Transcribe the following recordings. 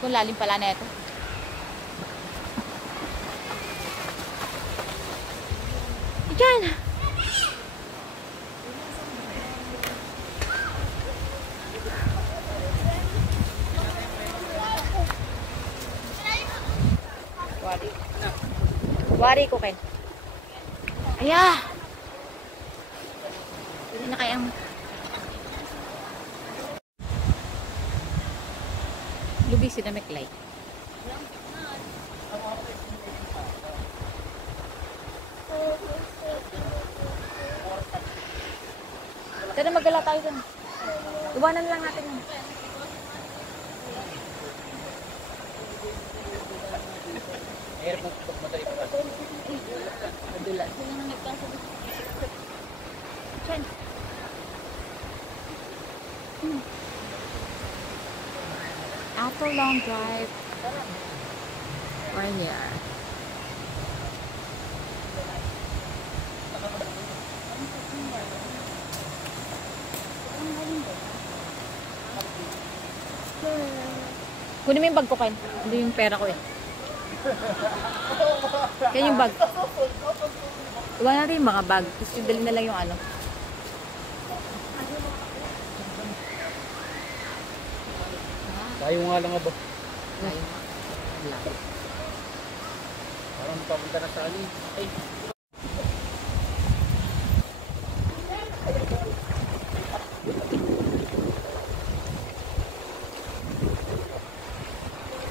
Kung lalim pala na ito. Diyan! Wari ko, Ken. Aya! Hindi na kayang... Lubi si Dameklay. Tara, magala tayo dun. Iwanan lang natin yun. Mahirap ng madali pa. Madulas. Sila nang nagkasabot. Diyan. After long drive, we're here. Kunin mo yung bag ko, Ken. Hindi yung pera ko eh. Yan yung bag. Iwan natin yung mga bag. Tapos yung dali na lang yung ano. Tayo nga lang ba? Layo. Parang papunta na sa anin. Ay.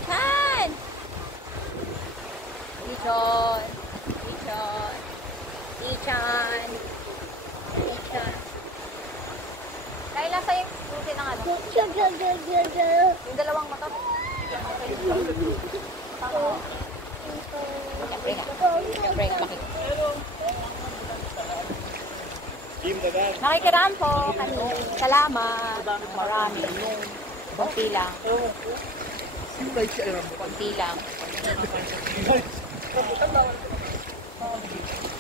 Kan! Ichon! Ichon! Ichan! Ichan! Kailan sa'yo susi ng ano? Yung dalawang mata? Siyempre nga. Siyempre nga. Nakikiraan po. Salamat. Marami. Kunti lang. Kunti lang.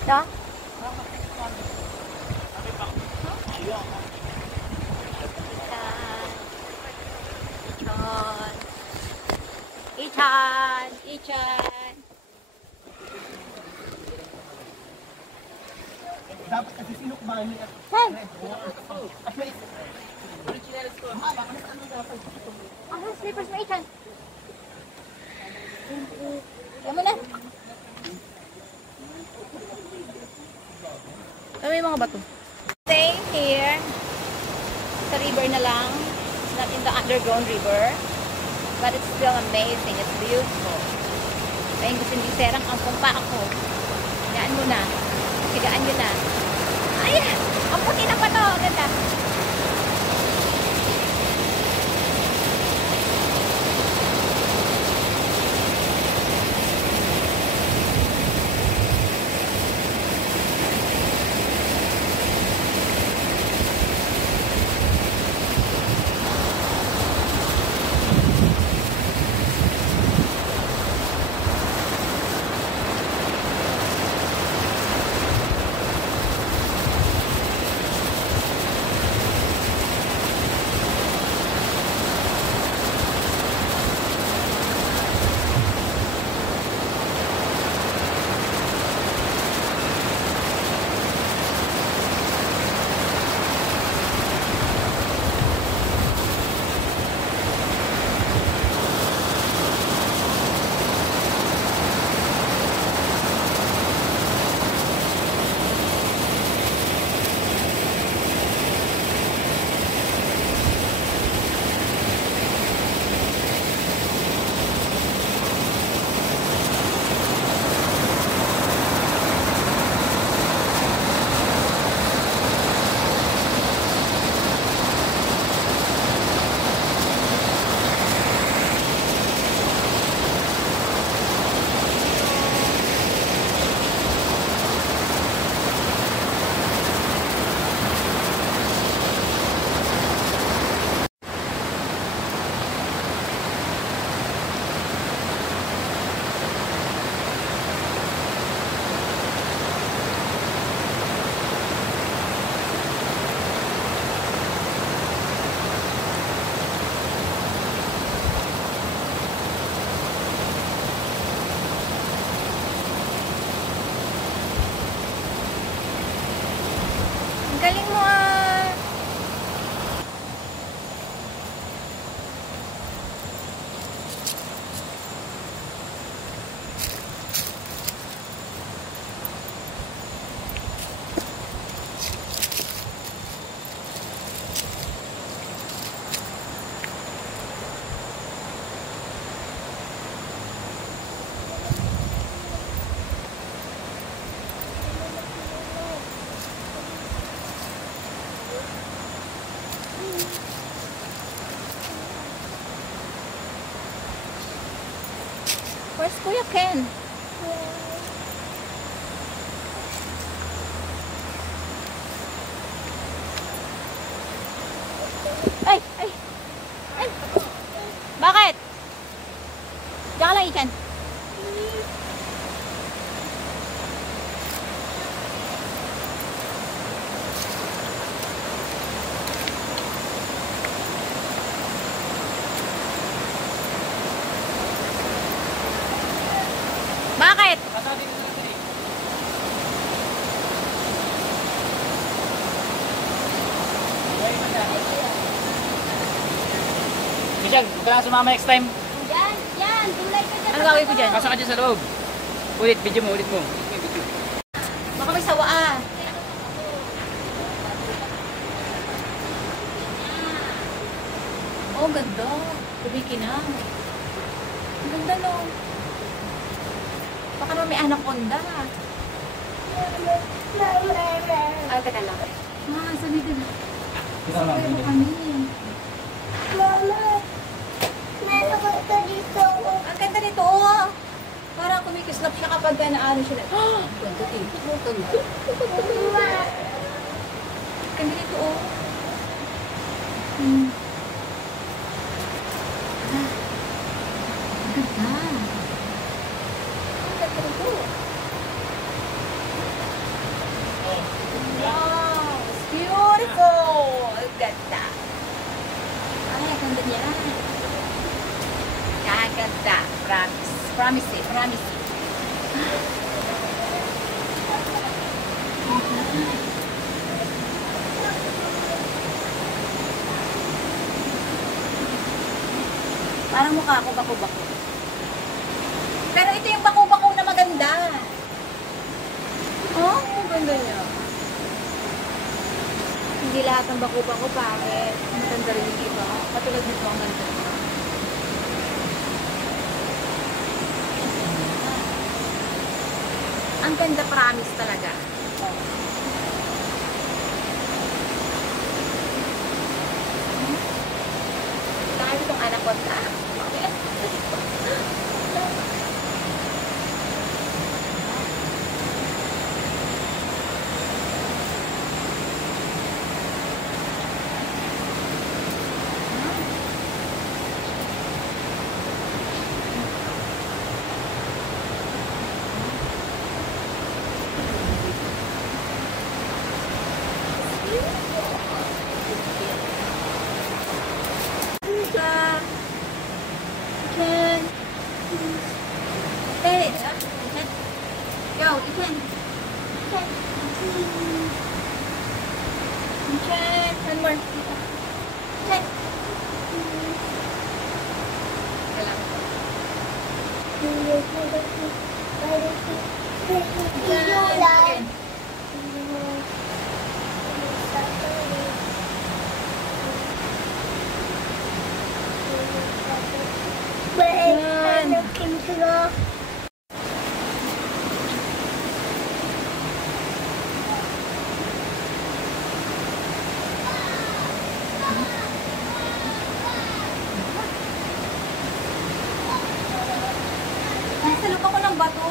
No? Ichan! Ichan! Dapat kasi sino kumain niya. Saan? Ang slippers mo, Ichan. Kaya mo na. Ano yung mga bato? Staying here sa river na lang. It's not in the underground river. But it's still amazing. It's beautiful. Kaya gusto hindi serang ang pumpa ako. Gaan mo na. Sigaan nyo na. Ay! Ang puti ng bato. Ganda. Where's Kuya Ken? Ay! Ay! Ay! Bakit? Diyan ka lang, Ikan. Bakit? Michelle, huwag ka lang sumama next time. Yan, yan. Tulay ka dyan. Ano gagawin ko dyan? Pasok ka dyan sa loob. Ulit, video mo, ulit mo. Baka may sawa ah. Oh, ganda. Kumikinang. Ang ganda no. Baka naman may anaconda. Ay, teka lang. Ah, sabi din. Kita lang, Sabi mo video. kami. Mama, meron ka dito. Ang ganda nito oh. Parang kumikislap siya kapag naano siya. Ah! Ganda dito. Ganda. Mama, Ganda nito oh. Hmm. Ah. Ang ganda. Ang ganda nito. Wow! It's beautiful! Ang ganda. Ay, ang ganda niya. Kaganda. Promise. Promise it. Promise it. Parang mukha ako bako-bako. Pero ito yung bako-bako na maganda. Oh, ang ganda niya. Hindi lahat ng bako-bako pangit. Ang ganda rin yung iba. Katulad nito ang ganda. Ang ganda, promise talaga. Saka itong anaconda. Ikan. Hey, Ikan. Yo, Ikan. Ikan. Ikan. One more. Ikan. Ikan. Ano Kim sila? Nasa loob ako ng bato.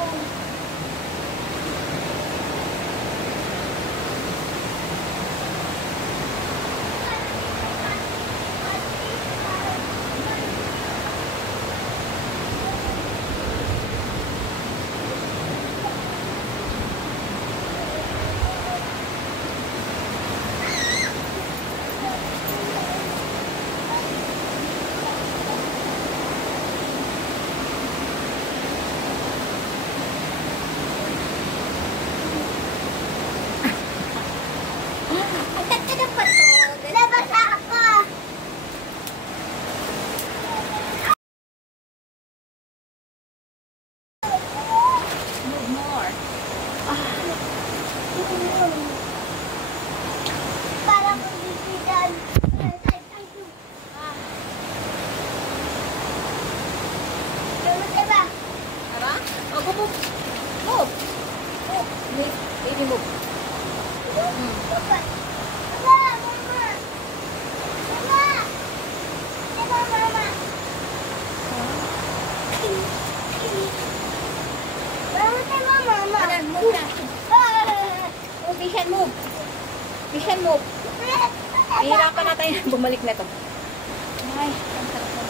Nabasa ako. Move more. Parang kung bibigyan. Diba? Tara? Oh, go, move. Move. Move. Baby, move. Papa. Mama, mama. Mama. Diba, mama? Move na. Move, Mishan, move. Mishan, move. Hihirapan natin bumalik na to. Ay, ang sarap mo.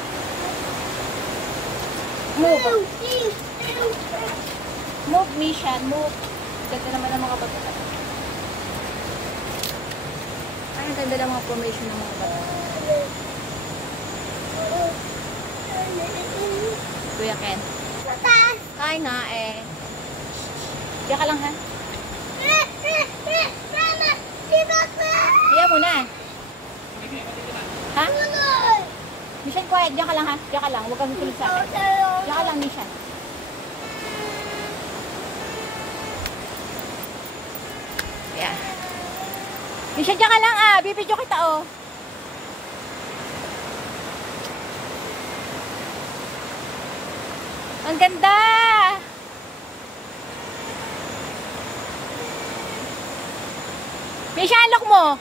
Move. Move, Mishan, move. Ganda naman ang mga bato. Ay, ang ganda ng mga formation ng mga bato. Kuya Ken. Kaya nga eh. Diyan ka lang ha. Hiya mo na. Ha? Mishan, quiet. Diyan ka lang ha. Diyan ka lang. Huwag kang susunod sa akin. Diyan ka lang, Mishan. Yeah. Mishan, diyan ka lang ah. Bibidyo kita oh. Ang ganda! Misha, look mo!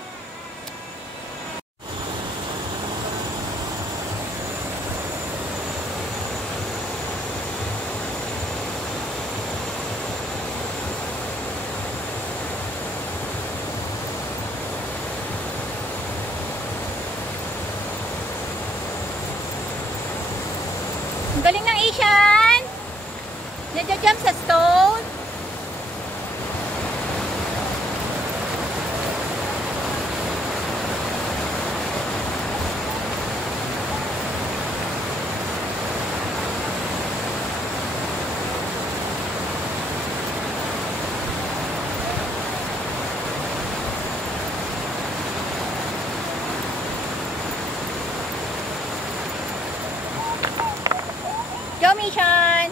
Ang galing ng Ishan! Nadya-jump sa stone. Go, Mishan!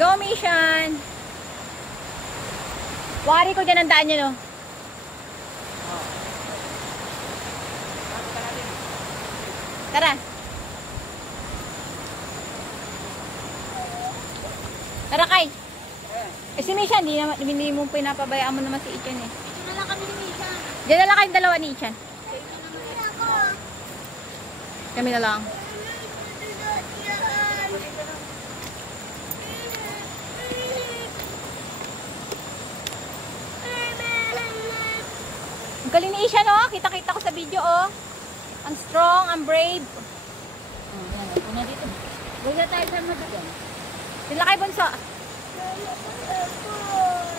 Go, Mishan! Wari ko dyan ang daan nyo, no? Tara! Tara, Kay! Eh, si Mishan, hindi mo pinapabayaan mo naman si Ichan, eh. Dito na lang kami ni Misha. Diyan na lang kayong dalawa ni Ichan. Ako. Kami na lang. Ang galing ni Isha, no? Kita-kita ko sa video, oh. Ang strong, ang brave. Yan, upo na dito. Huwag tayo sa madagan. Sila kay Bunso.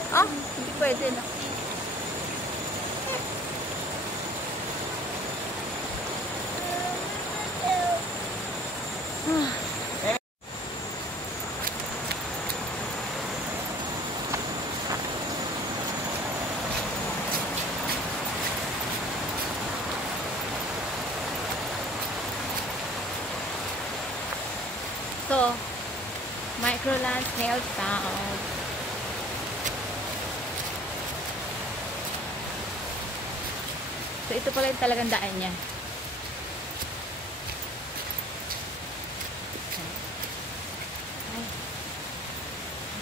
Ah, hindi pwede, no? Ah. So, Microland Snail Town. So, ito pala yung talagang daan niya. Ay,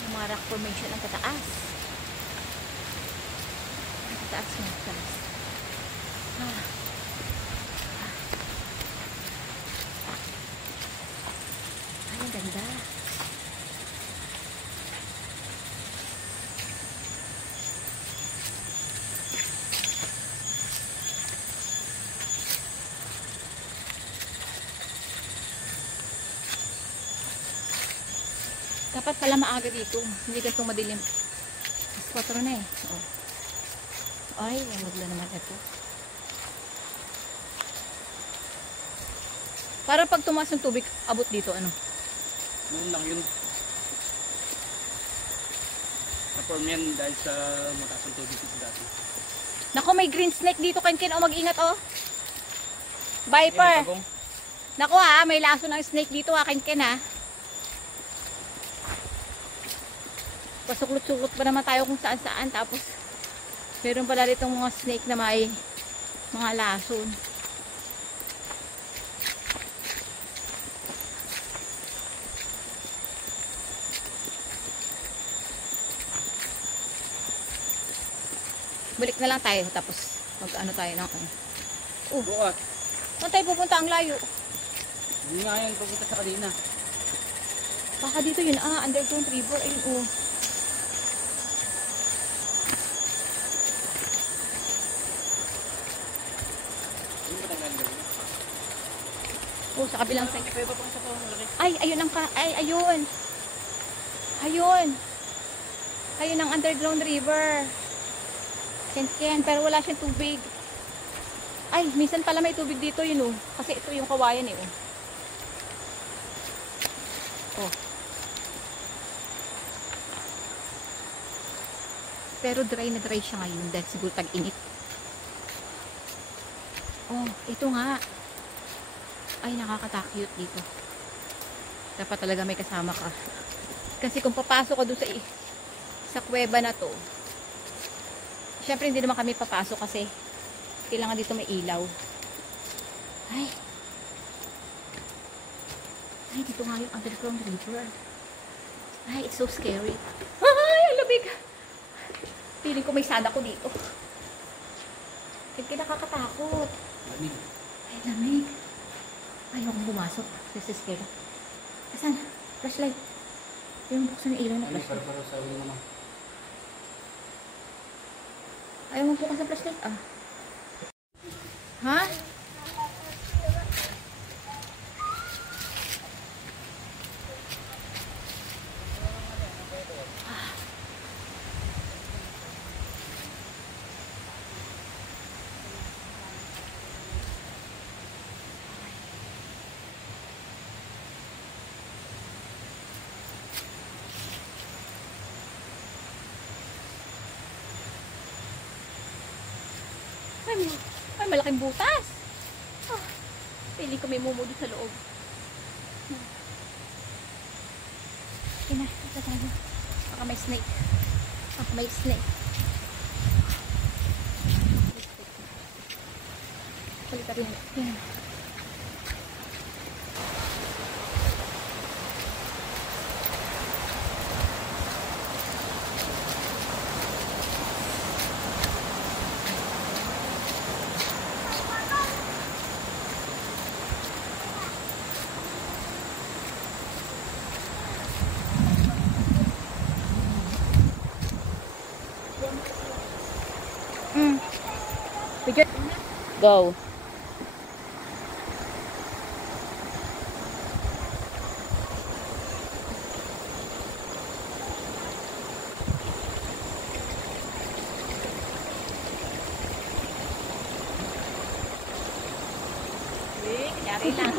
ang mga rock formation ang tataas. Ang tataas mo, tataas. Ah. Ay, ang ganda. Dapat pala maaga dito. Hindi ganitong madilim. Mas 4 na eh. Oh. Ay, magla naman ito. Para pag tumaas ng tubig, abot dito, ano? Noon lang yun. Na-form yan dahil sa mataas ang tubig dito dati. Nako, may green snake dito, Ken. O, mag-ingat, oh. May Viper. pagong. Nako, ha. May laso ng snake dito, ha, Ken, ha. Pasuklot-suklot pa naman tayo kung saan-saan. Tapos, meron pala ditong mga snake na may mga lason. Balik na lang tayo, tapos mag-ano tayo ng ano. Bukas. Saan tayo pupunta? Ang layo. Hindi nga yan pagpunta sa kanina. Baka dito yun, underground river. Ayun, oh. Hindi ba tayo gagawin? Oh, sa kabilang side. Pwede pa pang sa malaki. Ay, ayun ang ayun. Ayun. Ayun ang underground river. Ken, pero wala siyang tubig. Ay, minsan pala may tubig dito yun, oh. Kasi ito yung kawayan, eh, oh. Oh. Pero dry na dry siya ngayon dahil siguro tag-init. Oh, ito nga. Ay, nakakatakot dito. Dapat talaga may kasama ka. Kasi kung papasok ka doon sa kuweba na to, syempre hindi naman kami papasok kasi kailangan dito may ilaw. Ay, dito nga yung underground river. Ay, it's so scary. Ay, ang lamig. Feeling ko may sada ko dito. Hindi nakakatakot. Lamig. Ay, lamig. Ayaw kong pumasok. This is scary. Asan? Flashlight. Yung buksan ng ilaw na flashlight. Para sa ulo naman. Ayaw mo bukas ng flashlight, ah. Ha? Ay, malaking butas. Oh, piling ko may mumo doon sa loob. Ina, ito tayo. Baka may snake. Baka may snake. Salita rin. Yan. Go. Kanyari lang.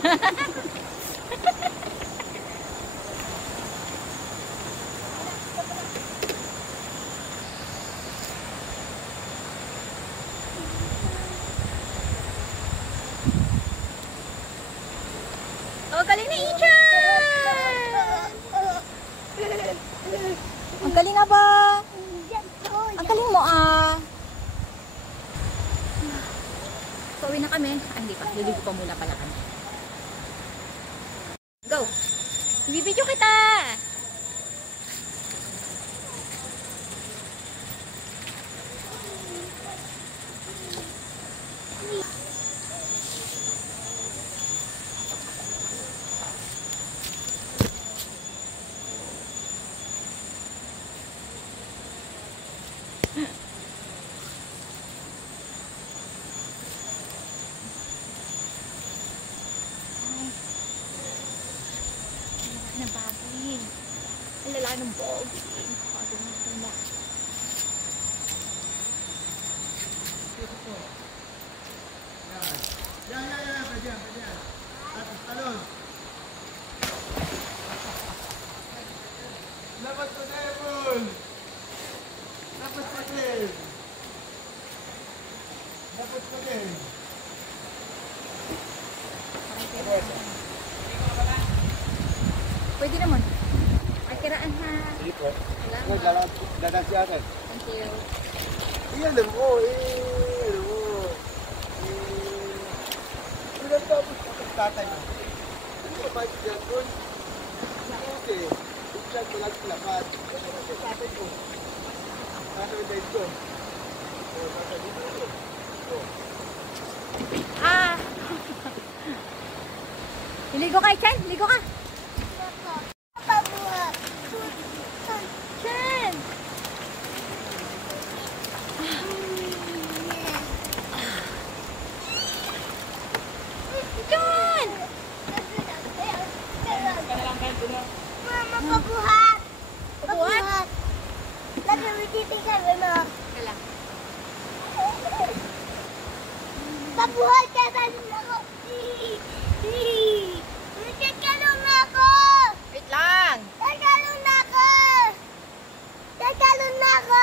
Oh, galing na Ichan! Ang galing nga ba? Ang galing mo, ah. So, uwi na kami. Ay, hindi pa. Liligo pa muna pala kami. Go! Bibidyo kita! Ng bagay. Ang lalaki ng bulb. Nakakaganda. Yan. Atas talon. Dapat ko Devon. Dapat ko din. Dapat ko din. Pwede naman. Ay, kiraan ha. Sige po. Salamat. Dadan si Ate. Thank you. Alam mo. Ilan tapos ang tatay mo? Hindi mo ba dyan doon? Kasi, siya ko lang lapat. Kasi sa tatay ko. Tatay dahil ko. Ah! Ligo ka, Chan? Ligo ka! Pabuhat. Chan! Chan! Mama, pabuhat. Pabuhat? Lagi mo titigan mo. Kailan? Pabuhat ka talon ako. Tatalon ako. Wait lang! Tatalon ako. Tatalon ako.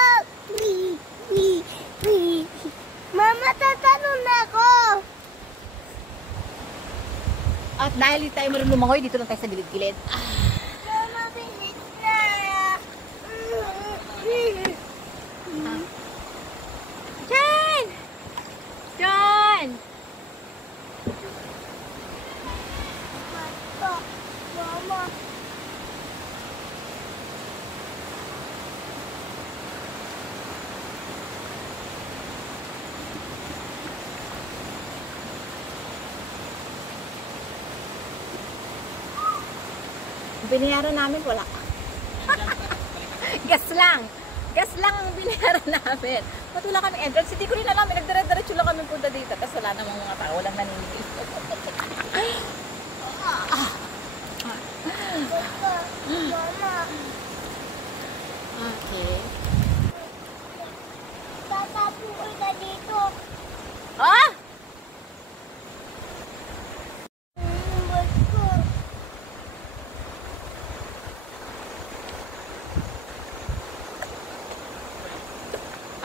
Mama, tatalon ako. At dahil hindi tayo marunong lumangoy, dito lang tayo sa gilid-gilid. Mama, bilis na. Chan! Chan! Mama. Binayaran namin, wala. Gas lang. Gas lang ang binayaran namin. Ba't wala kami entrance? Hindi ko rin alam. Nagdire-diretso lang kami punta dito. Tapos wala namang mga tao. Walang naninigil. Mama. Okay. Tatapuin ka dito. Ah! Bus ko.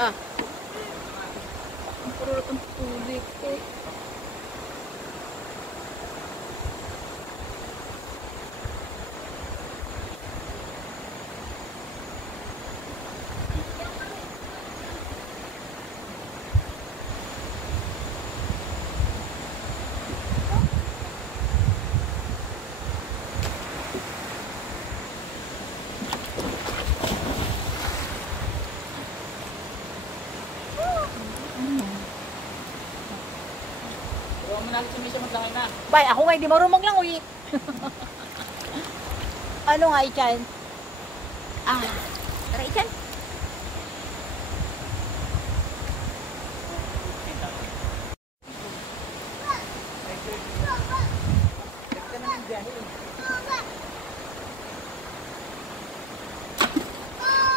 Ah. Ang kurulot ang tubig ko. Huwag mo natin si Misha maglangay na. Bay, ako nga hindi marunong lang, uy. Ano nga, Ichan? Ah. Tara, Ichan.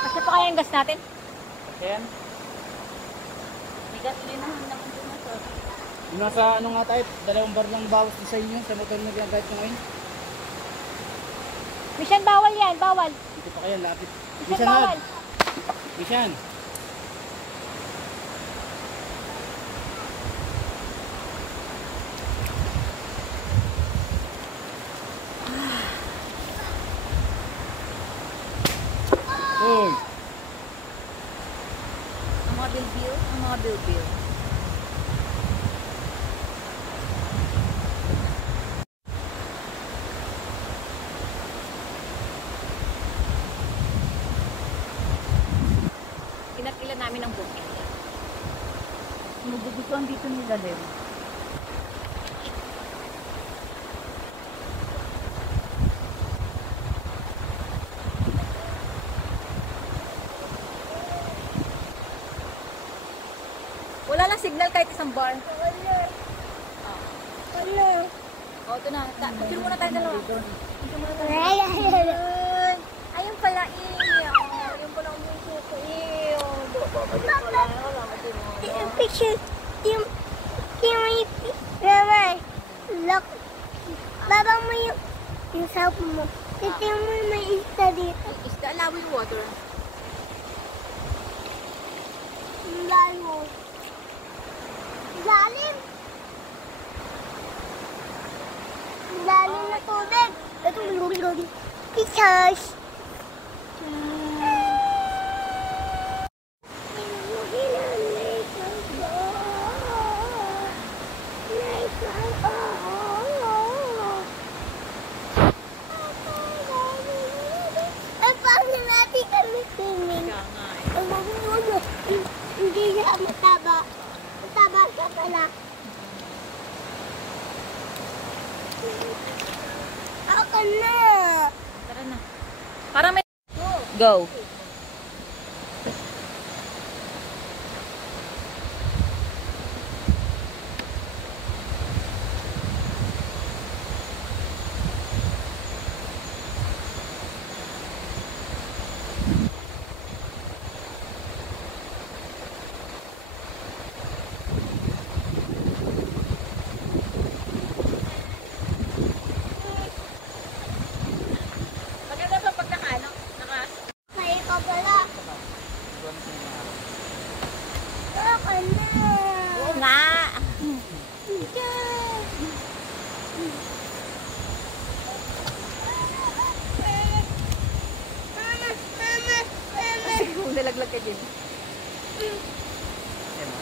Kasi pa kaya yung gas natin? Ayan. Bigat, hindi naman naman ito na to. Yung nasa ano nga tayo, 2 bar lang bawas sa inyo sa motor na ginagamit ko ngayon. Mishan, bawal yan, bawal. Dito pa kayo, lapit. Mishan, bawal. Mishan. Uy. Ang mga bilbil, ang mga bilbil. Pinatila namin ang bukid. Nagugustuhan dito nila din. Wala lang signal kahit isang bar. Wala. Oh. Wala. Oh, ito na. Picture muna tayo dalawa. Picture muna tayo. Wala. Ayun. Ayun pala ayun pala ang muso ko Yung picture, yung mama, look, baba mo yung cellphone mo. Titingnan mo may isa dito. Is the allowing water? Ang layo. Lalim. Ang lalim na tubig. Ito, lulog. Pictures. Ay, paano natin kami swimming? Kaya nga eh. Hindi siya mataba. Mataba siya pala. Ako na. Tara na. Para may... Go. Maganda ba pag naka? Kaya ka pala. Ako na. Oo nga. Mama, mama, mama. Kung nalaglag ka din. Ako na.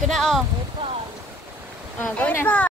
Ito na oh. Go na. Ito.